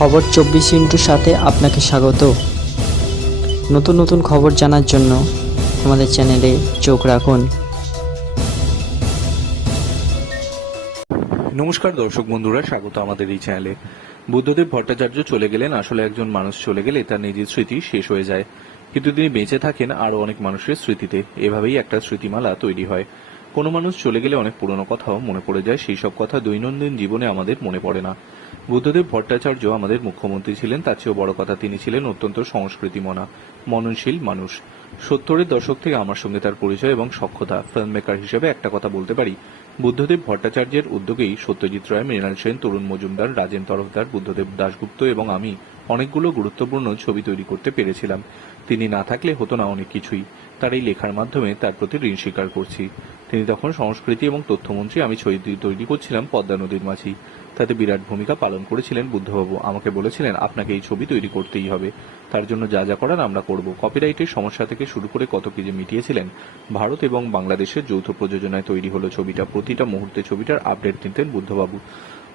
খবর চব্বিশ ইন্টুর সাথে আপনাকে স্বাগত। নতুন নতুন খবর জানার জন্য আমাদের চ্যানেলে চোখ রাখুন। নমস্কার দর্শক বন্ধুরা, স্বাগত আমাদের এই চ্যানেলে। বুদ্ধদেব ভট্টাচার্য চলে গেলেন, আসলে একজন মানুষ চলে গেলে তার নিজের স্মৃতি শেষ হয়ে যায়। কিন্তু তিনি বেঁচে থাকেন আরও অনেক মানুষের স্মৃতিতে। এভাবেই একটা স্মৃতিমালা তৈরি হয়। কোনো মানুষ চলে গেলে অনেক পুরনো কথাও মনে পড়ে যায়, সেই সব কথা দৈনন্দিন জীবনে আমাদের মনে পড়ে না। বুদ্ধদেব ভট্টাচার্য আমাদের মুখ্যমন্ত্রী ছিলেন, তার চেয়েও বড় কথা তিনি ছিলেন অত্যন্ত সংস্কৃতিমনা, মননশীল মানুষ। সত্তরের দশক থেকে আমার সঙ্গে তার পরিচয় এবং সক্ষতা ফিল্ম মেকার হিসেবে একটা কথা বলতে পারি। বুদ্ধদেব ভট্টাচার্যের উদ্যোগেই সত্যজিৎ রায়, মৃণাল সেন, তরুণ মজুমদার, রাজেন তরফদার, বুদ্ধদেব দাশগুপ্ত এবং আমি অনেকগুলো গুরুত্বপূর্ণ ছবি তৈরি করতে পেরেছিলাম। তিনি না থাকলে হতো না অনেক কিছুই। তার এই লেখার মাধ্যমে তার প্রতি ঋণ স্বীকার করছি। তিনি তখন সংস্কৃতি এবং তথ্যমন্ত্রী আমি ছবি তৈরি করছিলাম পদ্মা নদীর মাঝি তাতে বিরাট ভূমিকা পালন করেছিলেন বুদ্ধবাবু। আমাকে বলেছিলেন, আপনাকে এই ছবি তৈরি করতেই হবে। তার জন্য যা যা করার আমরা করব। কপিরাইটের সমস্যা থেকে শুরু করে কত কি যে মিটিয়েছিলেন, ভারত এবং বাংলাদেশের যৌথ প্রযোজনায় তৈরি হলো ছবিটা। প্রতিটা মুহূর্তে ছবিটার আপডেট নিতেন বুদ্ধবাবু।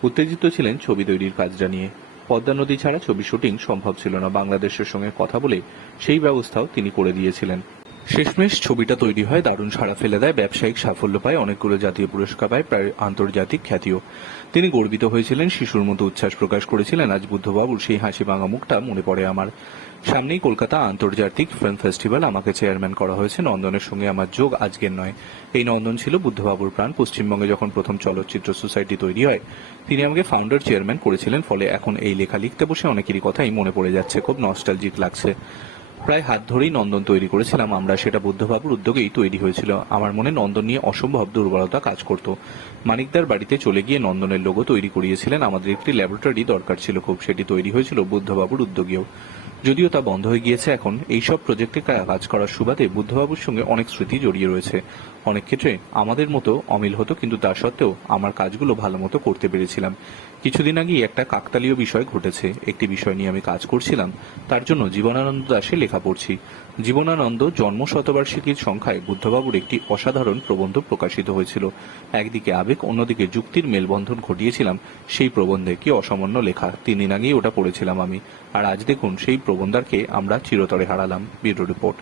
উত্তেজিত ছিলেন ছবি তৈরির কাজটা নিয়ে। পদ্মা নদী ছাড়া ছবি শুটিং সম্ভব ছিল না। বাংলাদেশের সঙ্গে কথা বলে সেই ব্যবস্থাও তিনি করে দিয়েছিলেন। শেষমেশ ছবিটা তৈরি হয় দারুণ সাড়া ফেলে দেয়। ব্যবসায়িক সাফল্য পায় অনেকগুলো জাতীয় পুরস্কার পায়, প্রায় আন্তর্জাতিক খ্যাতিও। তিনি গর্বিত হয়েছিলেন, শিশুর মতো উচ্ছ্বাস প্রকাশ করেছিলেন। আজ বুদ্ধবাবুর সেই হাসি ভাঙা মুখটা মনে পড়ে আমার। সামনেই কলকাতা আন্তর্জাতিক ফিল্ম ফেস্টিভ্যাল আমাকে চেয়ারম্যান করা হয়েছে। নন্দনের সঙ্গে আমার যোগ আজকের নয়। এই নন্দন ছিল বুদ্ধবাবুর প্রাণ। পশ্চিমবঙ্গে যখন প্রথম চলচ্চিত্র সোসাইটি তৈরি হয়, তিনি আমাকে ফাউন্ডার চেয়ারম্যান করেছিলেন। ফলে এখন এই লেখা লিখতে বসে অনেকেরই কথাই মনে পড়ে যাচ্ছে। খুব নস্টালজিক লাগছে। প্রায় হাত ধরেই নন্দন তৈরি করেছিলাম আমরা। সেটা বুদ্ধবাবুর উদ্যোগেই তৈরি হয়েছিল। আমার মনে নন্দন নিয়ে অসম্ভব দুর্বলতা কাজ করত। মানিকদার বাড়িতে চলে গিয়ে নন্দনের লোগো তৈরি করিয়েছিলেন। আমাদের একটি ল্যাবরেটরি দরকার ছিল খুব। সেটি তৈরি হয়েছিল বুদ্ধবাবুর উদ্যোগেও। যদিও তা বন্ধ হয়ে গিয়েছে, এখন এইসব প্রজেক্টে কাজ করার সুবাদে বুদ্ধবাবুর সঙ্গে অনেক স্মৃতি জড়িয়ে রয়েছে। অনেক ক্ষেত্রে আমাদের মতো অমিল হতো, কিন্তু তা সত্ত্বেও আমার কাজগুলো ভালো মতো করতে পেরেছিলাম। কিছুদিন আগেই একটা কাকতালীয় বিষয় ঘটেছে। একটি বিষয় নিয়ে আমি কাজ করছিলাম। তার জন্য জীবনানন্দ দাসে লেখা পড়ছি। জীবনানন্দ জন্ম শতবার্ষিকীর সংখ্যায় বুদ্ধবাবুর একটি অসাধারণ প্রবন্ধ প্রকাশিত হয়েছিল। একদিকে আবেগ, অন্যদিকে যুক্তির মেলবন্ধন ঘটিয়েছিলাম সেই প্রবন্ধে। কি অসামান্য লেখা। তিন দিন আগেই ওটা পড়েছিলাম আমি। আর আজ দেখুন, সেই প্রবন্ধারকে আমরা চিরতরে হারালাম। Bureau report.